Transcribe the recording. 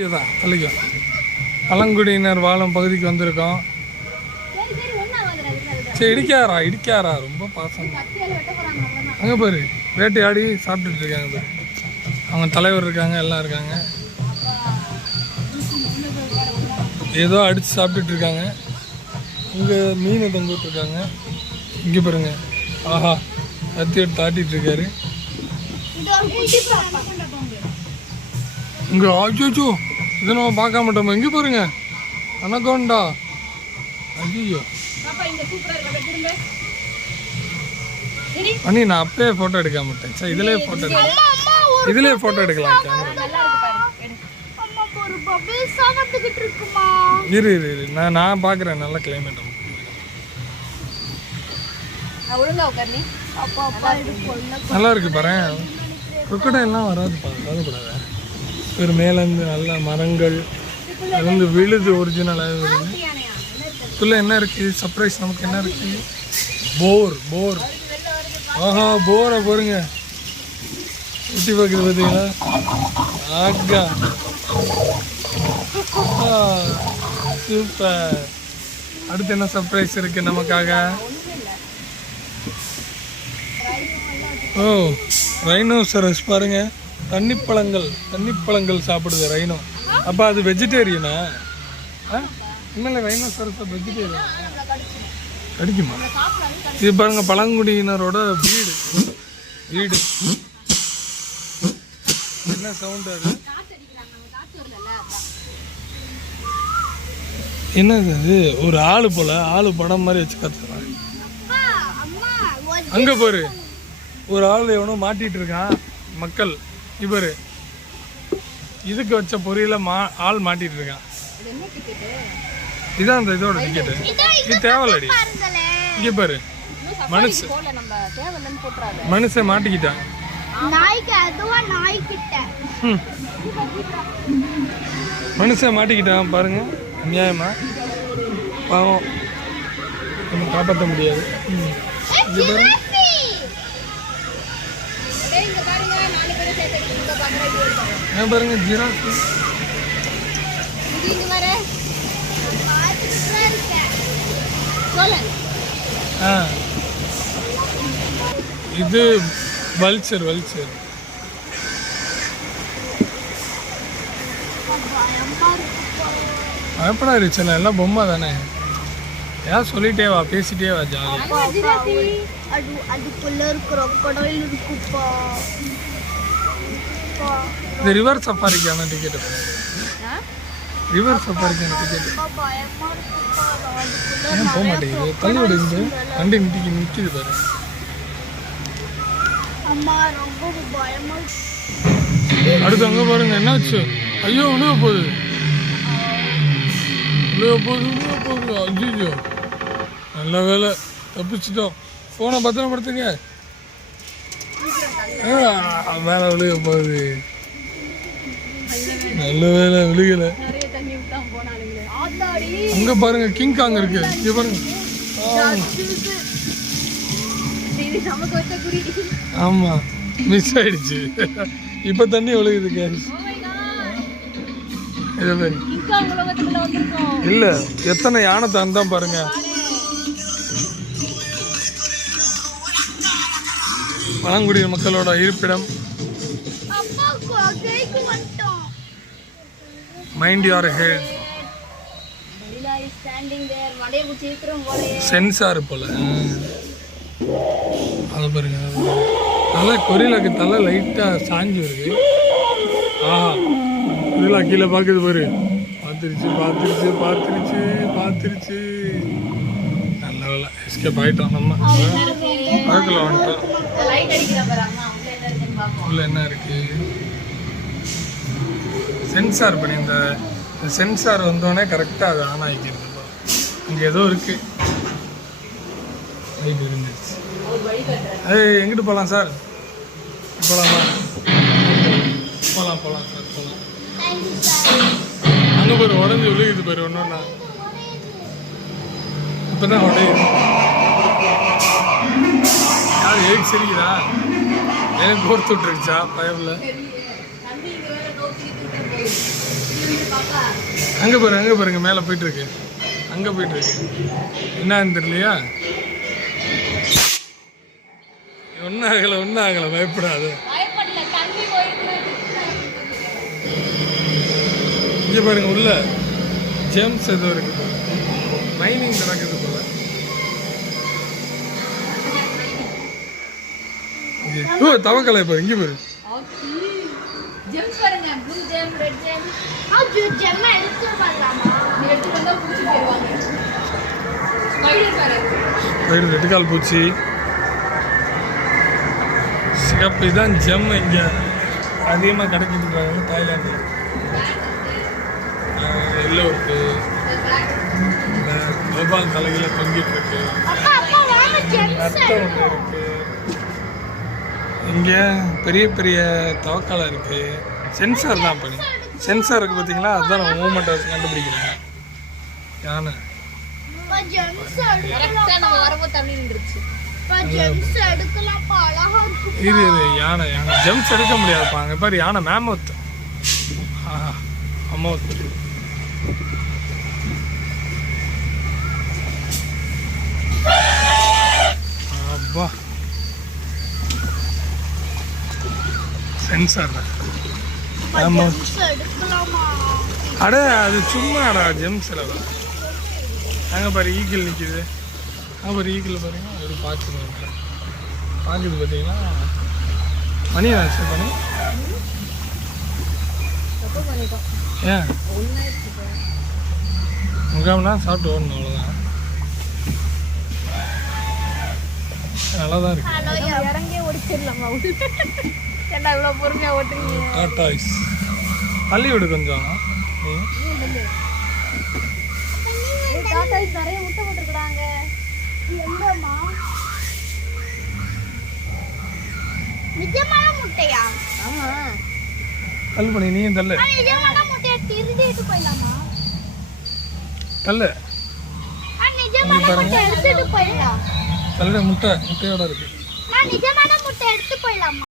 இதுதான் பள்ளிக்கும் பழங்குடியினர் வாழும் பகுதிக்கு வந்திருக்கோம். சரி இடிக்காரா ரொம்ப பாசம். அங்கே பாரு வேட்டையாடி சாப்பிட்டுட்டு இருக்காங்க பாரு. அவங்க தலைவர் இருக்காங்க, எல்லாம் இருக்காங்க. ஏதோ அடித்து சாப்பிட்டுட்டு இருக்காங்க. இங்கே மீன் தொங்கிட்டு இருக்காங்க. இங்கே பாருங்க, ஆஹா கத்தி எடுத்து தாட்டிட்டு இருக்காரு. இங்கே ஆச்சோ இதை நம்ம பார்க்க மாட்டோம். இங்கே பாருங்க அனகோண்டா. ஐயோ அண்ணி, நான் அப்பயே ஃபோட்டோ எடுக்க மாட்டேன். சார் இதுலேயே ஃபோட்டோ எடுக்கலாம். இரு நான் பார்க்குறேன். நல்ல கிளைமேட் நல்லா இருக்கு பாரு. குக்கடையெல்லாம் வரக்கூடாது. ஒரு மேலேருந்து நல்ல மரங்கள் அதுலேருந்து விழுது ஒரிஜினலாக விழுது. இதுக்குள்ளே என்ன இருக்குது சர்ப்ரைஸ்? நமக்கு என்ன இருக்குது? போர். ஆஹா போரை பாருங்க, சுற்றி பார்க்குது பார்த்தீங்களா? ஆகா சூப்பர். அடுத்து என்ன சர்ப்ரைஸ் இருக்குது நமக்காக? ஓ ரைனோசரஸ் பாருங்க, தண்ணிப்பழங்கள் சாப்பிடுது ரைனோ. அப்போ அது வெஜிடேரியனா? உண்மையில ரைனோசரஸ் வெஜிடேரியன் கடிக்குமா? இது பாருங்க பழங்குடியினரோட வீடு. என்ன சவுண்ட் அது? என்னது அது? ஒரு ஆளு போல, ஆளு படம் மாதிரி வச்சு கத்துறாங்க. அங்க பாரு, ஒரு ஆள் எவனோ மாட்டிட்டு இருக்கான். மக்கள் இவரு இதுக்கு வச்ச பொரியல ஆள் மாட்டிட்டு இருக்கான். இதான் அந்த இதோட டிக்கெட்டு. இது தேவையில்லடி. இங்க பாரு, மனுஷன் மாட்டிக்கிட்டான். மனுஷன் மாட்டிக்கிட்டான் பாருங்க. அநியாயமா பாவம், நம்ம காப்பாற்ற முடியாது. இது பாருங்க, பாருங்க ஜிராஃபு. இது வல்ச்சர். பயப்படா இருச்சல, எல்லாம் பொம்மை தானே. ஏன் சொல்லிட்டே வா, பேசிட்டே வா, ஜாலியா. இது ரிவர் சஃபாரிக்கான டிக்கெட். ஏன் போக மாட்டேங்குது? தள்ளி விடுது, வண்டி நிற்கிது பாரு. அடுத்து அங்கே பாருங்க என்னாச்சு? ஐயோ விழுக போகுது. ஐயோ நல்ல வேலை தப்பிச்சிட்டோம். ஃபோனை பத்திரப்படுத்துங்க. மேலே விழுக போகுது. நல்ல வேலை விழுகலை. அங்க பாருங்க கிங் காங் இருக்கு. இங்க பாருங்க. ஆமா மிஸ் ஆயிடுச்சு. இப்ப தண்ணி ஒழுகுது. இல்ல எத்தனை யானை தான் பாருங்க. பழங்குடியின மக்களோட இருப்பிடம். Mind your head. சென்சார் போல. அதை பாருங்க, தலை கொரிலாக்கு தலை லைட்டா சாஞ்சு இருக்கு. ஆஹா கொரிலா கீழே பார்க்குது பாரு. பார்த்துருச்சு. நல்ல வேலை எஸ்கேப் ஆயிட்டோம். நம்ம பார்க்கல வந்துட்டோம். உள்ள என்ன இருக்கு? சென்சார் பண்ணி, இந்த சென்சார் வந்தோடனே கரெக்டாக அது ஆன் ஆகிக்கிறது. இங்கே ஏதோ இருக்கு. லைட் இருந்துச்சு. அது எங்கிட்டு போகலாம் சார்? போகலாமா? போகலாம் சார், போகலாம். அங்கே பாரு உடஞ்சி விழுகுது பாரு. ஒன்றா இப்போ தான் உடையுது. யார் ஏக்கு சரிக்குதா? எனக்கு கோர்த்து விட்டுருச்சா பயவில்? அங்கே பாருங்க மேலே போயிட்டு இருக்கு. அங்கே போயிட்டு இருக்கு. என்னன்னு தெரியலையா? ஒன்றும் ஆகலை பயப்படாது. இங்கே பாருங்க உள்ள ஜேம்ஸ் ஏதோ இருக்கு. மைனிங் நடக்குது போல. ஓ தவக்கலை பாரு. இங்கே பாரு. ஜெம்ஸ் பாருங்க. Blue GeM, red GeM. GeM எடுத்து வரலாமா? நீ எடுத்து வந்தா பூச்சி போடுவாங்க. ஸ்பைடர் பாருங்க. ஸ்பைடர் ரெட் கால் பூச்சி. சிகப்பு தான் ஜெம் இங்கே அதிகமாக கிடைக்கிட்டு தாய்லாண்டில். எல்லோ இருக்கு. கோபால் தலையில தொங்கிட்டு இருக்கு. ரத்தம் ஒன்று இருக்கு. இங்கே பெரிய பெரிய தவக்காலம் இருக்கு. சென்சார் தான் பண்ணி சென்சார் இருக்கு பார்த்தீங்களா? அதுதான் நம்ம மூவ்மெண்ட் வச்சு கண்டுபிடிக்கிறாங்க. யானை இது யானை ஜெம்ஸ் எடுக்க முடியாதுப்பா. அங்கே பாரு யானை மேமோத். அமோத். அப்பா சென்சார் தான். அட அது சும்மாடா ஜெம்ஸில் தான். அங்கே பாரு ஈக்கிள் நிற்கிது. அங்கே பாரு ஈக்கிள் பாருங்க. அது பார்த்துருவாங்க பார்க்குது பார்த்தீங்களா? மணி ஆச்சு பண்ணி ஏன் 3 மணி நேரம் சாப்பிட்டு ஓடணும். அவ்வளோதான். நல்லா தான் இருக்கு. இறங்கி ஓடிச்சிடலாமா? ஏன்னா இவ்வளோ பொறுமையாக ஓட்டுறீங்க. டாடாய்ஸ் தள்ளி விடு கொஞ்சம். டாடாய்ஸ் நிறைய முட்டை போட்டுருக்குறாங்க. எங்கம்மா? நிஜமான முட்டையா? ஆமா. தள்ளு பண்ணி நீயும் தள்ளு. நிஜமான முட்டையை திருடிட்டு போயிடலாமா? தள்ளு. நிஜமான முட்டை எடுத்துட்டு போயிடலாம். தள்ளுட முட்டையோட இருக்கு. நான் நிஜமான முட்டை எடுத்து போயிடலாமா?